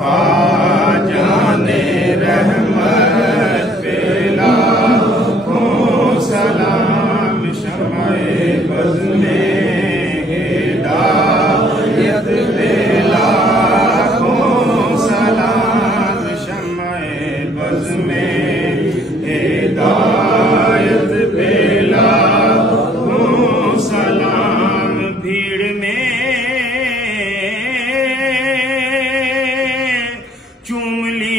مصطفیٰ جانے رحمت پہ لاکھوں سلام شمع بز میں ہدایت پہ لاکھوں سلام شمع بز میں ہدایت پہ لاکھوں سلام بھیڑ میں چوم لی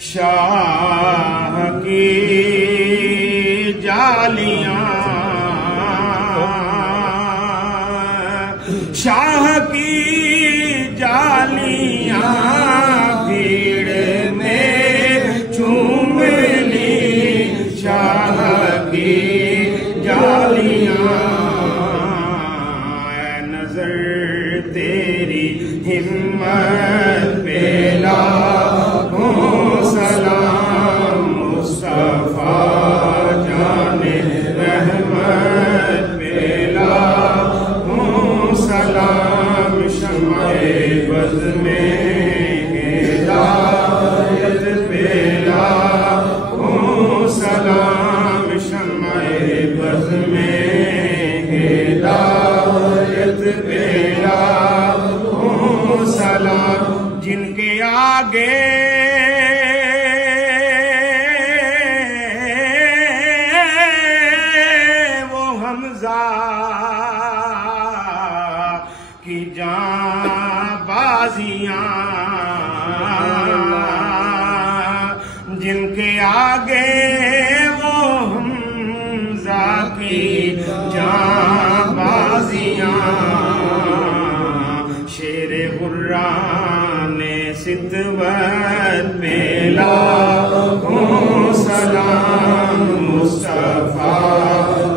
شاہ کی جالیاں شاہ کی جالیاں بھیڑ میں چوم لی شاہ کی جالیاں اے نظر تیری ہمت پہ لاکھوں سلام مصطفیٰ جانے رحمت پہ لاکھوں سلام شمع بز میں ہدایت پہ لاکھوں سلام شمع بز میں ہدایت پہ لاکھوں سلام جن کے آگے وہ حمزہ کی جاں بازیاں جن کے آگے وہ حمزہ کی جاں بازیاں شیر غران ستوت پہ لاکھوں سلام مصطفیٰ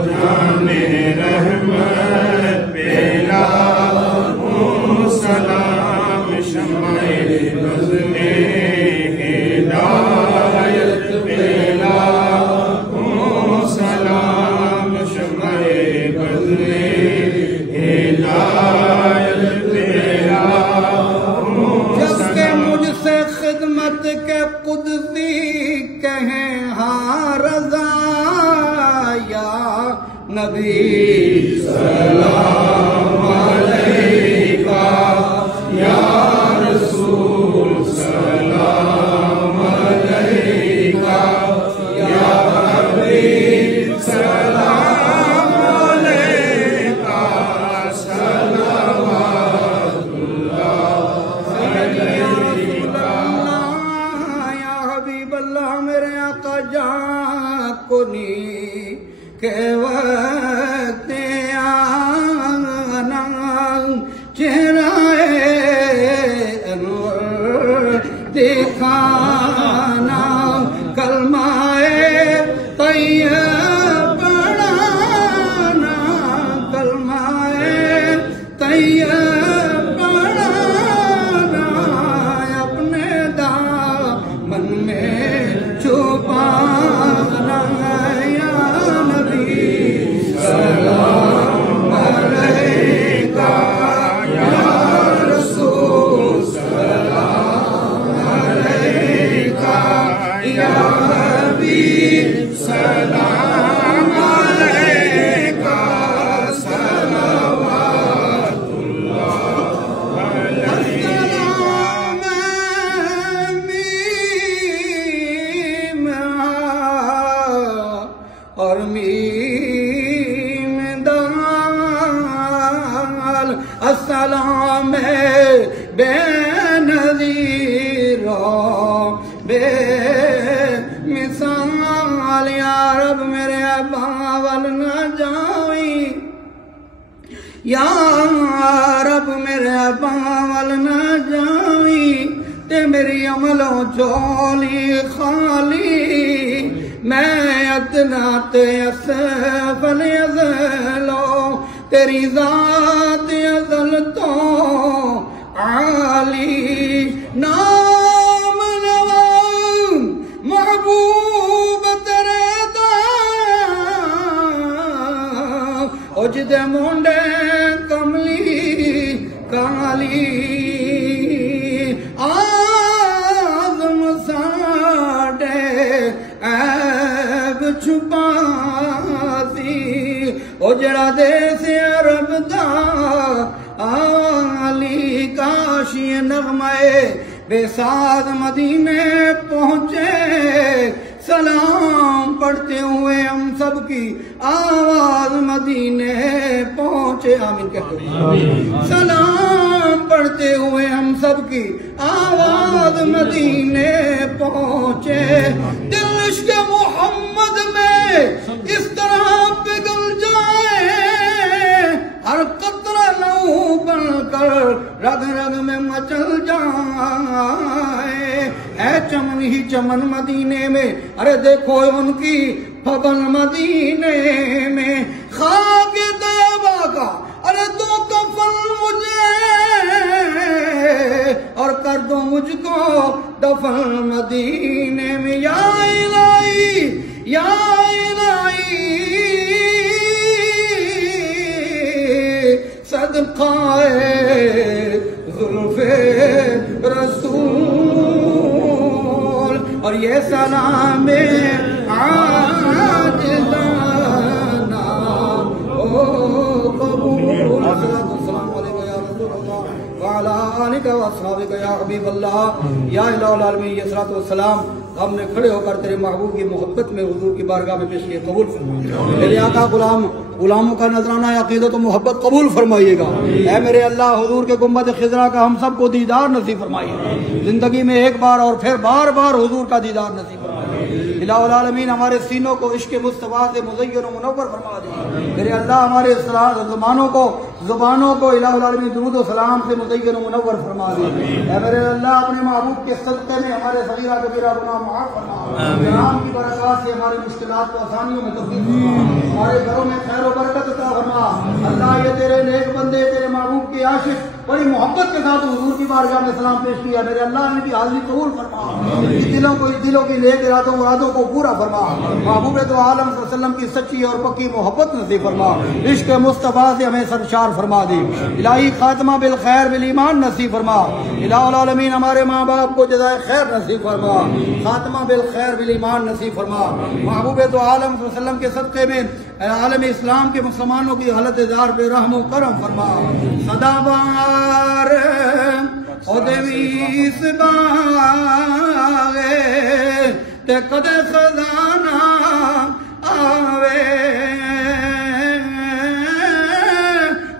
جانے رحمت پہ لاکھوں سلام شمع بز میں ہدایت پہ لاکھوں سلام شمع بز میں ہدایت پہ لاکھوں جب کہ مجھ سے خدمت کے قدسی کہیں ہاں رضا یا نبی سلام علیکہ یا رسول سلام علیکہ یا حبیب سلام علیکہ صلوات اللہ علیکہ یا حبیب اللہ میرے آقا جان کو نی کہ وقت آنا چہرہ انور دکھانا کلمہ طیب پڑھانا کلمہ طیب پڑھانا اپنے دامن میں چھپانا یا نبی سلام علیکہ یا رسول سلام علیکہ یا حبیب سلام علیکہ صلوات اللہ علیکہ اور میم دال السلام بے نظیر بے مثال یا رب میرے باول نہ جاوی یا رب میرے باول نہ جاوی تے میری عملوں جولی خالی میں ادنا تے اسفل ازلو تیری ذات ازل تو عالی نام لو محبوب تیرے دا جدے مونڈے کملی کالی آزم ساڈے عیب چھپاسی او جڑا دیس عرب دا علی کاشی نغمے بے ساز مدینے پہنچے سلام پڑھتے ہوئے ہم سب کی آواز مدینے پہنچے آمین کہتے ہیں سلام پڑھتے ہوئے ہم سب کی آواز مدینے پہنچے دل عشق محمد میں اس طرح پگھل جائے ہر قطرہ لہو بن کر رگ رگ میں مچل جائے اے چمن ہی چمن مدینے میں ارے دیکھو ان کی پھبن مدینے میں خاک طیبہ کا ارے دو کفن مجھے اور کر دو مجھ کو دفن مدینے میں یا الہی یا الہی صدقہ زلف رسول اور یہ سلام عاجزانہ او قبول السلام علیکم یا رسول اللہ وعلا آلک و اصحابک یا حبیب اللہ یا الہ العالمین یہ صلاۃ والسلام ہم نے کھڑے ہو کر تیرے محبوب کی محبت میں حضور کی بارگاہ میں پیش کیے قبول فرمائیے میرے آقا غلاموں کا نذرانہ عقیدت و محبت قبول فرمائیے گا اے میرے اللہ حضور کے گنبد خضرا کا ہم سب کو دیدار نصیب فرمائیے زندگی میں ایک بار اور پھر بار بار حضور کا دیدار نصیب فرمائیے الہ العالمین ہمارے سینوں کو عشق مصطفیٰ سے مزین و منور فرما دے میرے اللہ ہمارے زبانوں کو الہ العالمین درود و سلام سے مزین و منور فرما دے اے میرے اللہ اپنے محبوب کے صدقے میں ہمارے صغیرہ کبیرہ گناہ معاف فرما کرام کی برکات سے ہماری مشکلات کو آسانیوں میں تبدیل فرما ہمارے گھروں میں خیر و برکت عطا فرما اللہ یہ تیرے نیک بندے تیرے محبوب کے عاشق بڑی محبت کے ساتھ حضور کی بارگاہ میں سلام پیش کیا میرے اللہ نے بھی حاضری قبول فرما دلوں کی نیک ارادوں کو پورا فرما محبوب دو عالم صلی اللہ علیہ وسلم کی سچی اور پکی محبت نصیب فرما عشق مصطفیٰ سے ہمیں سرشار فرما دے الہی خاتمہ بالخیر بالایمان نصیب فرما الہ العالمین ہمارے ماں باپ کو جزائے خیر نصیب فرما خاتمہ بالخیر بالایمان نصیب فرما محبوب دو عالم صلی اللہ علیہ وسلم کے صدقے میں عالم اسلام کے مسلمانوں کی حالت دار پہ رحم و کرم فرما صدا بار خودویس باغے تے قد خزانہ آوے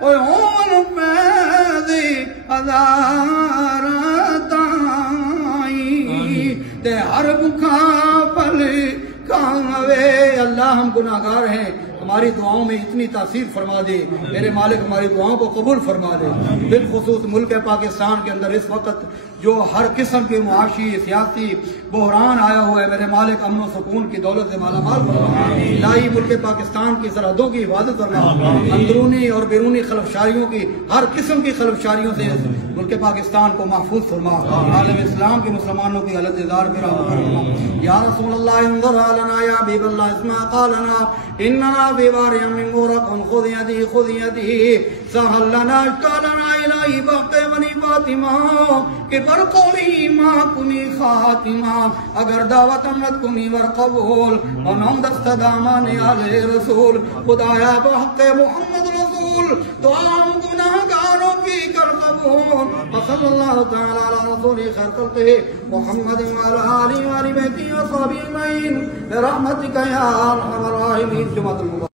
اوہ عمر پیدی ہزار تائی تے ہر بکھا پل کھاوے اللہ ہم گناہگار ہیں ہماری دعاؤں میں اتنی تاثیر فرما دے میرے مالک ہماری دعاؤں کو قبول فرما دے بالخصوص ملک پاکستان کے اندر اس وقت جو ہر قسم کے معاشی سیاسی بحران آیا ہوا ہے میرے مالک امن و سکون کی دولت سے مالا مال فرما الہی ملک پاکستان کی سرحدوں کی حفاظت فرما اندرونی اور بیرونی خلفشاریوں کی ہر قسم کی خلفشاریوں سے ملک پاکستان کو محفوظ فرما عالم اسلام کے مسلمانوں کی حالت دار پہ رحم فرما یا رسول اللہ انظر لنا یا حبیب اللہ اسمع قالنا اننا بیواری من غرق خذ یدی سہل لنا اشتالنا الہی بحق ونی فاطمہ کہ برقولی ما کنی خاتمہ اگر دعوت امرت کنی ورقبول ونم دست دامان علیہ رسول خدایا بحق محمد رسول دعاؤں گناہگاروں کی کر قبول وصل اللہ تعالی علی رسول خیر خلقہ محمد وعلی آلہ وآلہ بیتہ وصحبہ اجمعین برحمتک یا ارحم الراحمین جمعۃ المبارک